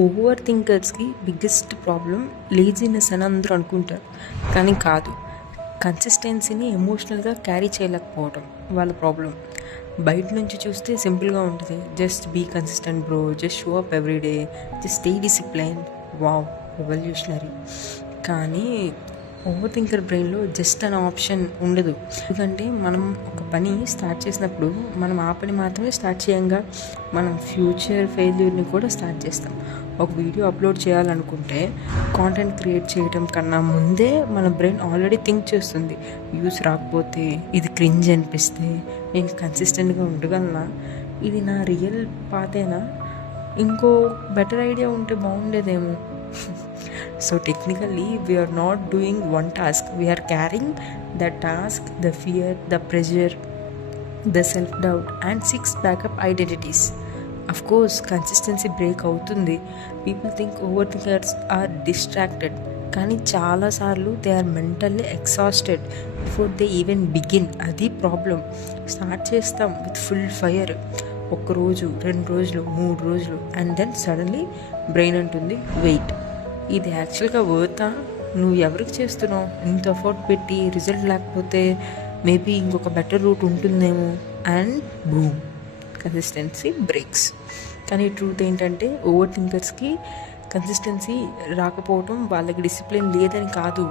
Over థింకర్స్కి biggest problem laziness అని అందరూ అనుకుంటారు, కానీ కాదు. కన్సిస్టెన్సీని ఎమోషనల్గా క్యారీ చేయలేకపోవడం వాళ్ళ ప్రాబ్లం. బయట నుంచి చూస్తే సింపుల్గా ఉంటుంది, just be consistent bro, just show up everyday, just stay discipline, wow revolutionary. కానీ ఓవర్ థింకర్ బ్రెయిన్లో జస్ట్ అనే ఆప్షన్ ఉండదు. ఎందుకంటే మనం ఒక పని స్టార్ట్ చేసినప్పుడు మనం ఆ పని మాత్రమే స్టార్ట్ చేయంగా మనం ఫ్యూచర్ ఫెయిల్యూర్ని కూడా స్టార్ట్ చేస్తాం. ఒక వీడియో అప్లోడ్ చేయాలనుకుంటే కాంటెంట్ క్రియేట్ చేయడం కన్నా ముందే మన బ్రెయిన్ ఆల్రెడీ థింక్ చేస్తుంది, వ్యూస్ రాకపోతే, ఇది క్రింజ్ అనిపిస్తే, నేను కన్సిస్టెంట్గా ఉండగలనా, ఇది నా రియల్ పాతేనా, ఇంకో బెటర్ ఐడియా ఉంటే బాగుండేదేమో. So technically we are not doing one task, we are carrying the task, the fear, the pressure, the self-doubt and 6 backup identities. Of course consistency break అవుతుంది. People think overthinkers are distracted, కానీ చాలాసార్లు they are mentally exhausted before they even begin. అది problem. Start చేస్తాం with full fire, 1 రోజు 2 రోజులు 3 రోజులు, and then suddenly brain అంటుంది wait, ఇది యాక్చువల్గా వర్తా, నువ్వు ఎవరికి చేస్తున్నావు, ఇంత ఎఫర్ట్ పెట్టి రిజల్ట్ లేకపోతే మేబీ ఇంకొక బెటర్ రూట్ ఉంటుందేమో, అండ్ బూమ్ కన్సిస్టెన్సీ బ్రేక్స్. కానీ ట్రూత్ ఏంటంటే ఓవర్ థింకర్స్కి కన్సిస్టెన్సీ రాకపోవడం వాళ్ళకి డిసిప్లిన్ లేదని కాదు,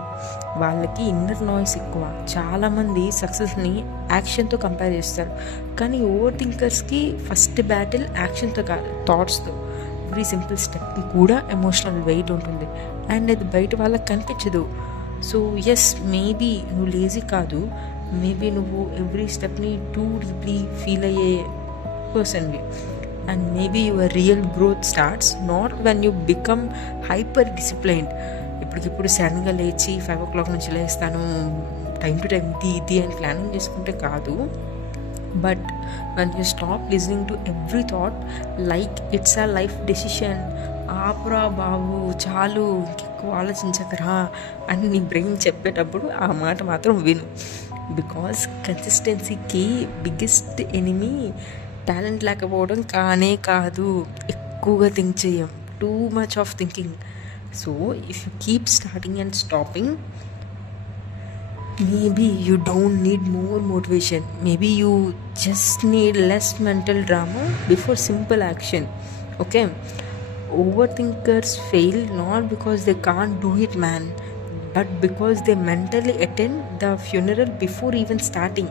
వాళ్ళకి ఇన్నర్ నాయిస్ ఎక్కువ. చాలామంది సక్సెస్ని యాక్షన్తో కంపేర్ చేస్తారు, కానీ ఓవర్ థింకర్స్కి ఫస్ట్ బ్యాటిల్ యాక్షన్తో కాదు, థాట్స్తో. ఎవ్రీ సింపుల్ స్టెప్కి కూడా ఎమోషనల్ వెయిట్ ఉంటుంది, అండ్ అది బయట వాళ్ళకి కనిపించదు. సో ఎస్, మేబీ నువ్వు లేజీ కాదు, మేబీ నువ్వు ఎవ్రీ స్టెప్ని టూ డీప్లీ ఫీల్ అయ్యే పర్సన్వి. And maybe your real growth starts not when you become hyper disciplined. ఇప్పటికిప్పుడు సడన్గా లేచి 5 o'clock నుంచి లేస్తాను, టైం టు టైం ఇది అని ప్లానింగ్ చేసుకుంటే కాదు. But when you stop listening to every thought like it's a life decision, ఆపురా బాబు చాలు ఇంకెక్కువ ఆలోచించకరా అని నీ బ్రెయిన్ చెప్పేటప్పుడు ఆ మాట మాత్రం విను. బికాస్ కన్సిస్టెన్సీకి బిగ్గెస్ట్ ఎనిమీ టాలెంట్ లేకపోవడం కానే కాదు, ఎక్కువగా థింక్ చేయం, too much of thinking. So if you keep starting and stopping, maybe you don't need more motivation, maybe you just need less mental drama before simple action. Okay, overthinkers fail not because they can't do it, man, but because they mentally attend the funeral before even starting.